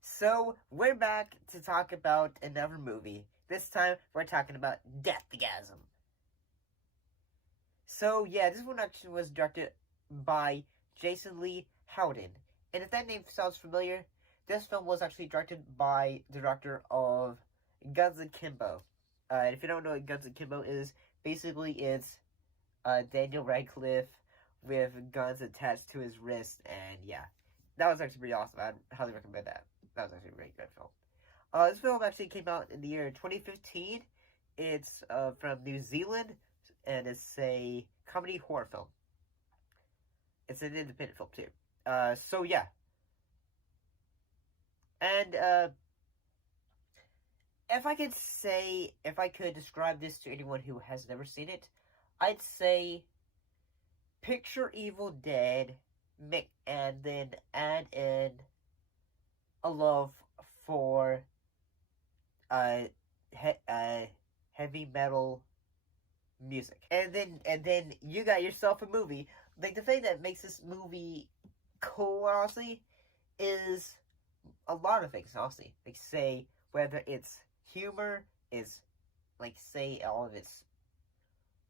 So, we're back to talk about another movie. This time, we're talking about Deathgasm. So, yeah, this one actually was directed by Jason Lee Howden. And if that name sounds familiar, this film was actually directed by the director of Guns Akimbo. And if you don't know what Guns Akimbo is, basically it's Daniel Radcliffe with guns attached to his wrist, and yeah. That was actually pretty awesome. I'd highly recommend that. That was actually a really good film. This film actually came out in the year 2015. It's from New Zealand, and it's a comedy horror film. It's an independent film, too. So, yeah. And, if I could describe this to anyone who has never seen it, I'd say picture Evil Dead, and then add in a love for heavy metal music, and then you got yourself a movie. Like, the thing that makes this movie cool, honestly, is a lot of things, honestly. Like, say, whether it's humor, is, like, say, all of its,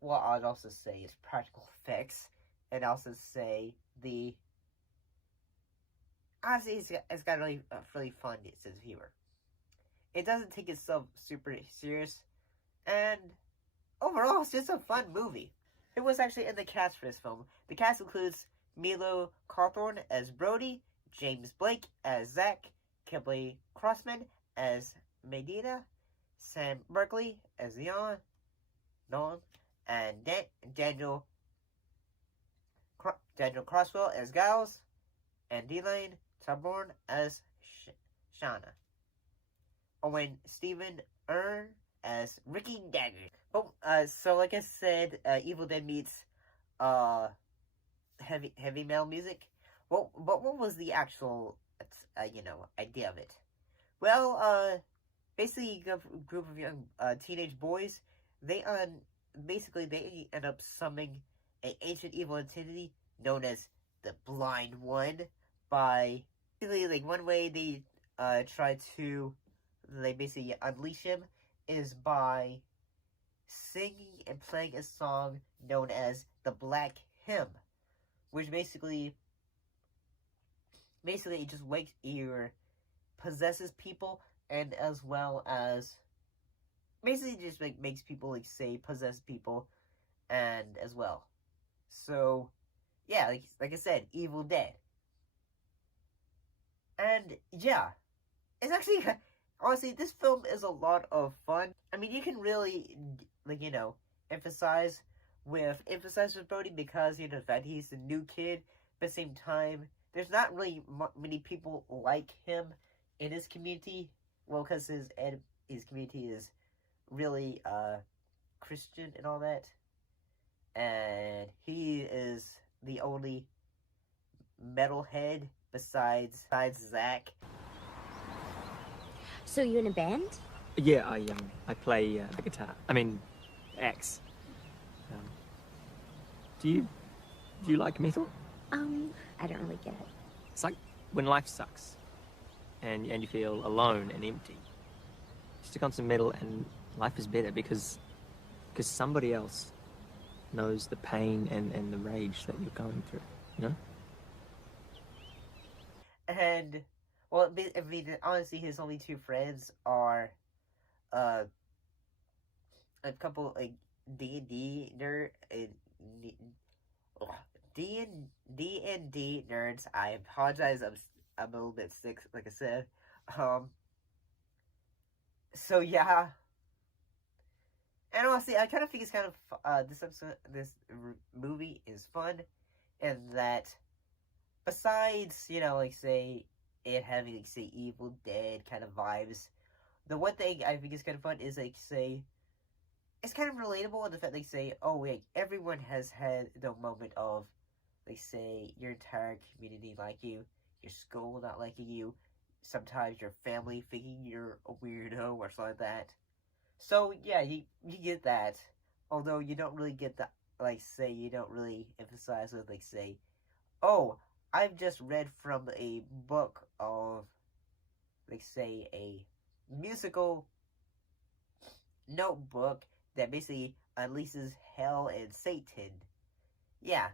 well, I'd also say it's practical effects, and also say the, honestly, it's got really, really fun sense of humor. It doesn't take itself super serious, and overall, it's just a fun movie. It was actually in the cast for this film. The cast includes Milo Cawthorn as Brody, James Blake as Zach, Kimberly Crossman as Medina, Sam Berkeley as Leon, and Daniel Crosswell as Giles, and Delane Taborn as Shauna. Owen Stephen Earn as Ricky Dagger. So like I said, Evil Dead meets heavy metal music. But what was the actual idea of it? Well, basically a group of young teenage boys. They end up summoning an ancient evil entity known as the Blind One. By basically, like, one way they basically unleash him is by singing and playing a song known as the Black Hymn, which basically it just possesses people, and as well as basically just makes people, like, say, possess people, and as well. So yeah, like I said, Evil Dead. And yeah, it's actually, honestly, this film is a lot of fun. I mean, you can really, like, emphasize with Brody because, the fact he's a new kid, but at the same time, there's not really many people like him in his community. Well, because his community is really, Christian and all that. And he is the only metalhead besides Zach. So you in a band? Yeah, I play the guitar. I mean, X. Do you like metal? I don't really get it. It's like when life sucks, and you feel alone and empty. Stick on some metal, and life is better because somebody else knows the pain and the rage that you're going through. You know. And, well, I mean, honestly, his only two friends are, a couple, like, D&D nerds. I apologize, I'm a little bit sick, like I said. So yeah. And honestly, I kind of think it's kind of, this movie is fun, and that, besides, like, say, it having, like, say, Evil Dead kind of vibes, the one thing I think is kind of fun is, like, say, it's kind of relatable in the fact, like, say, oh, wait, everyone has had the moment of, like, say, your entire community like you, your school not liking you, sometimes your family thinking you're a weirdo or something like that. So, yeah, you get that, although you don't really get the like say you don't really emphasize with like say, oh, I've just read from a book of like say a musical notebook that basically unleashes hell and Satan. Yeah,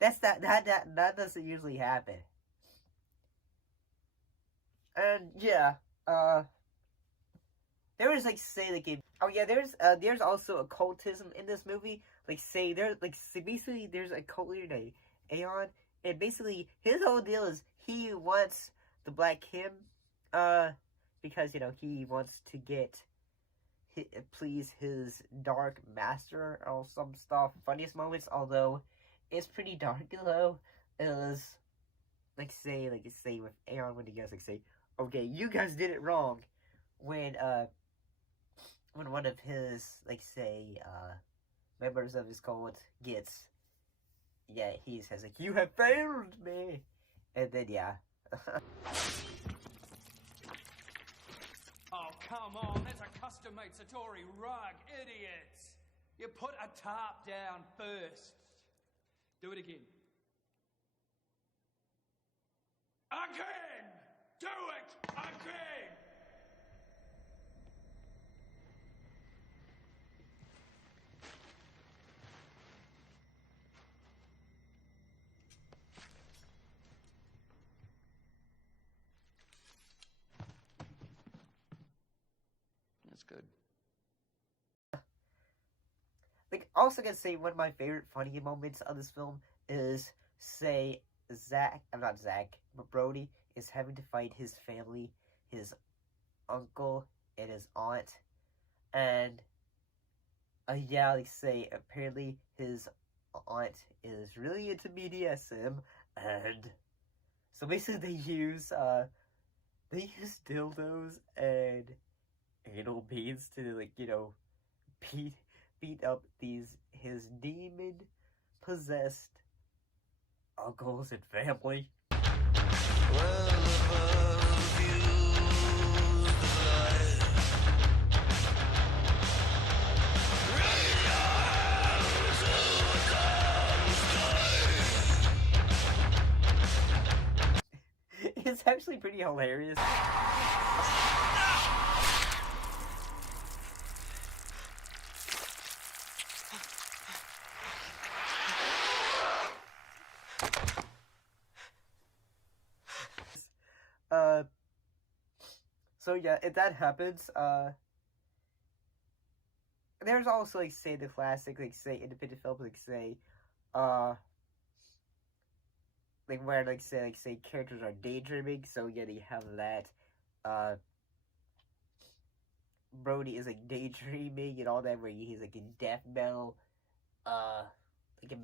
that doesn't usually happen. And yeah, there was like say like a oh yeah there's also occultism in this movie. Like say there like say, basically there's a cult leader named Aeon, and basically his whole deal is he wants the Black Kim, because you know he wants to please his dark master or some stuff. Funniest moments, although it's pretty dark though, is like say with Aeon when he goes like say, okay, you guys did it wrong, when one of his like say members of his cult gets, yeah, he says like, you have failed me, and then yeah. Oh, come on, that's a custom-made Satori rug, idiots! You put a tarp down first. Do it again. Again! Do it again! That's good. Like, also gonna say one of my favorite funny moments of this film is, say, I'm not Zach, but Brody is having to fight his family, his uncle and his aunt, and yeah, like say apparently his aunt is really into BDSM, and so basically they use dildos and anal beads to like beat up his demon possessed uncles and family. It's actually pretty hilarious. So yeah, if that happens, there's also like say the classic like say independent films like say, like where like say characters are daydreaming. So yeah, you have that. Brody is like daydreaming and all that, where he's like in death metal, like a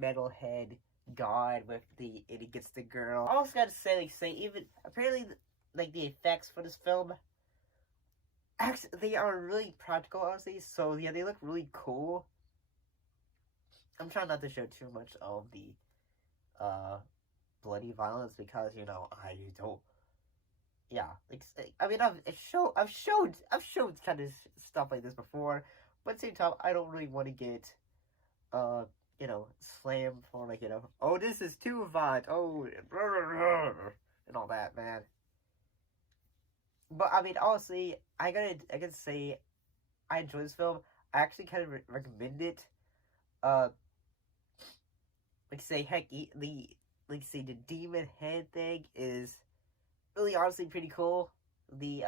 metalhead god and he gets the girl. I also gotta say even apparently like the effects for this film, actually they are really practical, honestly. So yeah, they look really cool. I'm trying not to show too much of the bloody violence because I don't. Yeah, like I mean I've showed kind of stuff like this before, but at the same time I don't really want to get slammed for like oh, this is too violent, oh, and all that, man. But I mean, honestly, I gotta say, I enjoy this film. I actually kind of recommend it. Like say, heck, the demon head thing is really honestly pretty cool. The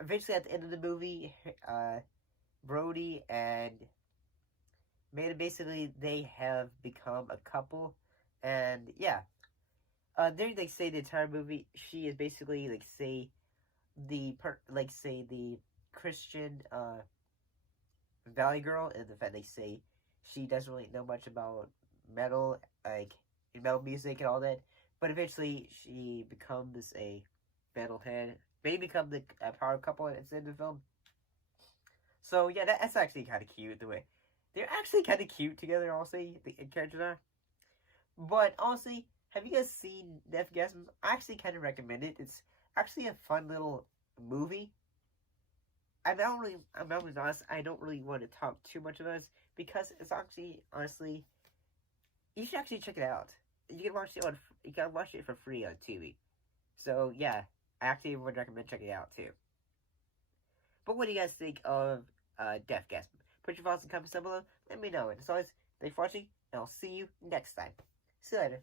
eventually at the end of the movie, Brody and Amanda, basically they have become a couple, and yeah. During like say the entire movie, she is basically like say the Christian Valley girl, and the fact they say she doesn't really know much about metal, like metal music and all that, but eventually she becomes a metalhead. They become the power couple at the end of the film. So yeah, that's actually kind of cute the way they're actually kind of cute together. Also, the characters are, but honestly. Have you guys seen Deathgasm? I actually kind of recommend it. It's actually a fun little movie. I'm not honest, I don't really want to talk too much about this because it's actually, honestly, you should actually check it out. You can watch it for free on Tubi. So yeah, I actually would recommend checking it out too. But what do you guys think of Deathgasm? Put your thoughts in the comments down below. Let me know. And as always, thanks for watching, and I'll see you next time. See you later.